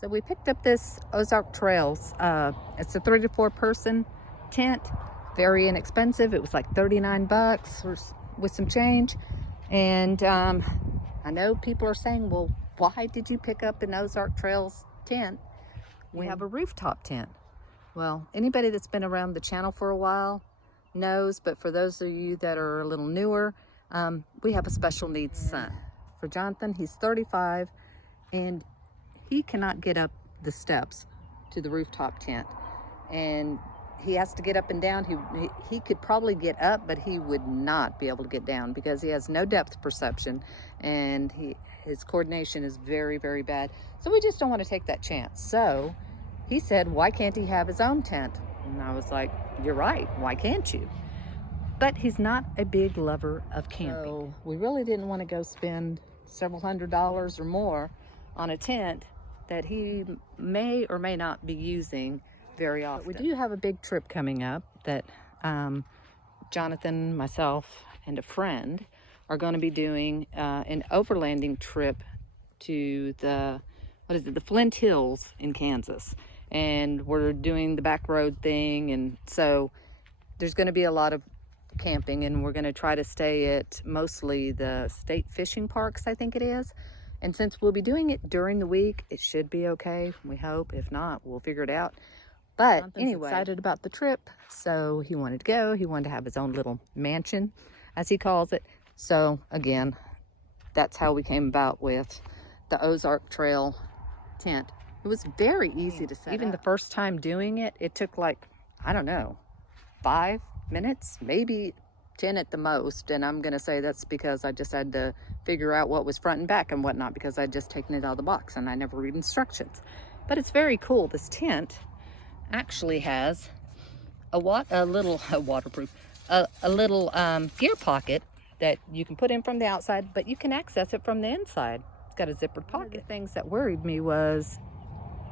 So we picked up this Ozark Trails. It's a 3 to 4 person tent, very inexpensive. It was like 39 bucks with some change. And I know people are saying, well, why did you pick up an Ozark Trails tent? We have a rooftop tent. Well, anybody that's been around the channel for a while knows, but for those of you that are a little newer, we have a special needs son. For Jonathan, he's 35, and he cannot get up the steps to the rooftop tent, and he has to get up and down. He could probably get up, but he would not be able to get down because he has no depth perception, and his coordination is very, very bad. So we just don't want to take that chance. So he said, why can't he have his own tent? And I was like, you're right, why can't you? But he's not a big lover of camping. So we really didn't want to go spend several $100s or more on a tent that he may or may not be using very often. But we do have a big trip coming up that Jonathan, myself, and a friend are going to be doing an overlanding trip to the Flint Hills in Kansas. And we're doing the back road thing, and so there's going to be a lot of camping, and we're going to try to stay at mostly the state fishing parks, I think it is. And since we'll be doing it during the week, it should be okay, we hope. If not, we'll figure it out. But anyway, excited about the trip, so he wanted to go. He wanted to have his own little mansion, as he calls it. So again, that's how we came about with the Ozark Trail tent. It was very easy to set Even up. The first time doing it, it took like, I don't know, 5 minutes, maybe 10 at the most. And I'm gonna say that's because I just had to figure out what was front and back and whatnot, because I'd just taken it out of the box and I never read instructions. But it's very cool. This tent actually has a little gear pocket that you can put in from the outside, but you can access it from the inside. It's got a zippered pocket. One of the things that worried me was,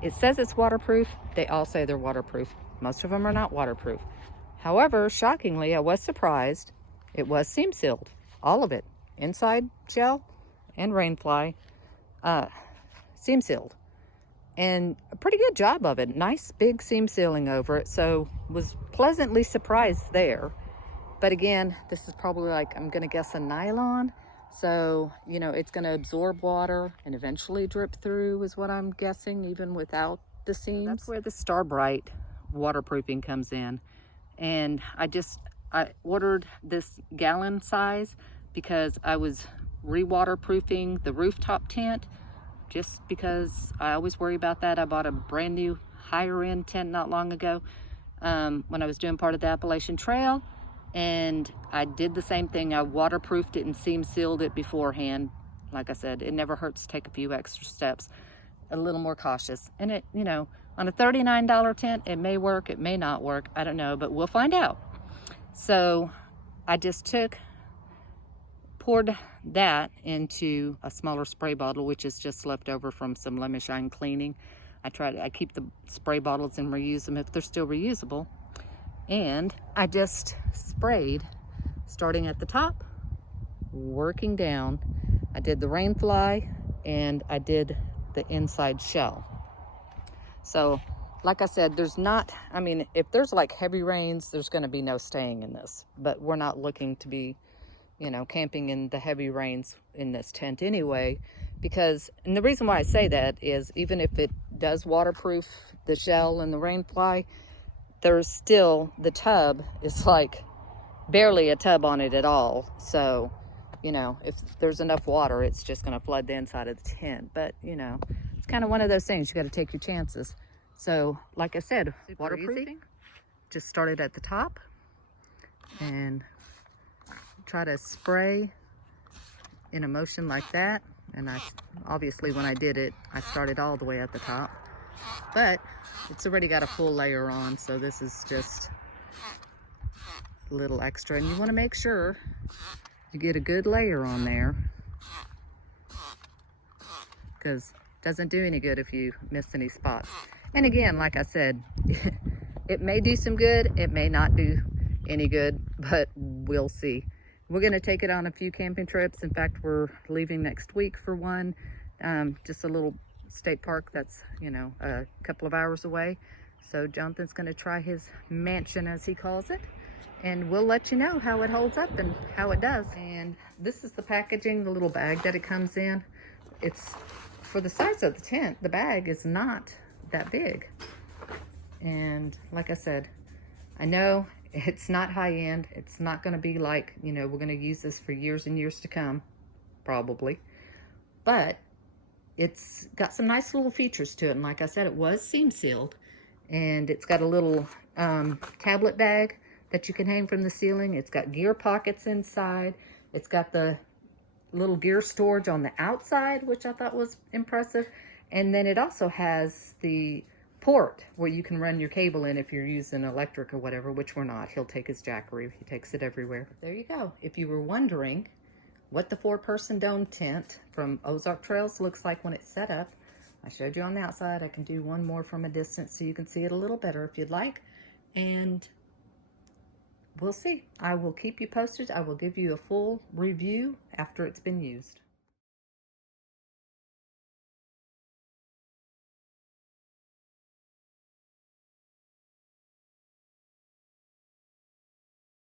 it says it's waterproof. They all say they're waterproof. Most of them are not waterproof. However, shockingly, I was surprised. It was seam sealed, all of it, inside shell and rainfly, seam sealed, and a pretty good job of it. Nice big seam sealing over it, so was pleasantly surprised there. But again, this is probably like, I'm gonna guess, a nylon, so you know it's gonna absorb water and eventually drip through, is what I'm guessing, even without the seams. That's where the Starbright waterproofing comes in. And I ordered this gallon size because I was re-waterproofing the rooftop tent, just because I always worry about that. I bought a brand new higher end tent not long ago when I was doing part of the Appalachian Trail, and I did the same thing. I waterproofed it and seam sealed it beforehand. Like I said, it never hurts to take a few extra steps, a little more cautious. And it, you know, on a $39 tent, it may work, it may not work, I don't know, but we'll find out. So I just poured that into a smaller spray bottle, which is just left over from some Lemon Shine cleaning. I keep the spray bottles and reuse them if they're still reusable. And I just sprayed, starting at the top, working down. I did the rainfly and I did the inside shell. So like I said, there's not, I mean, if there's like heavy rains, there's going to be no staying in this, but we're not looking to be, you know, camping in the heavy rains in this tent anyway, because, and the reason why I say that is, even if it does waterproof the shell and the rainfly, there's still, the tub is like barely a tub on it at all. So, you know, if there's enough water, it's just going to flood the inside of the tent. But, you know, it's kind of one of those things, you got to take your chances. So, like I said, waterproofing, just started at the top and try to spray in a motion like that. And I, obviously when I did it, I started all the way at the top, but it's already got a full layer on. So this is just a little extra, and you want to make sure you get a good layer on there, because it doesn't do any good if you miss any spots. And again, like I said, it may do some good, it may not do any good, but we'll see. We're going to take it on a few camping trips. In fact, we're leaving next week for one, just a little state park that's, you know, a couple of hours away. So Jonathan's going to try his mansion, as he calls it, and we'll let you know how it holds up and how it does. And this is the packaging, the little bag that it comes in. It's for the size of the tent. The bag is not that big. And like I said, I know it's not high end. It's not going to be like, you know, we're going to use this for years and years to come, probably. But it's got some nice little features to it. And like I said, it was seam sealed. And it's got a little tablet bag that you can hang from the ceiling. It's got gear pockets inside. It's got the little gear storage on the outside, which I thought was impressive. And then it also has the port where you can run your cable in if you're using electric or whatever, which we're not. He'll take his Jackery. He takes it everywhere. There you go. If you were wondering what the 4-person dome tent from Ozark Trails looks like when it's set up, I showed you on the outside. I can do one more from a distance so you can see it a little better if you'd like. And we'll see. I will keep you posted. I will give you a full review after it's been used.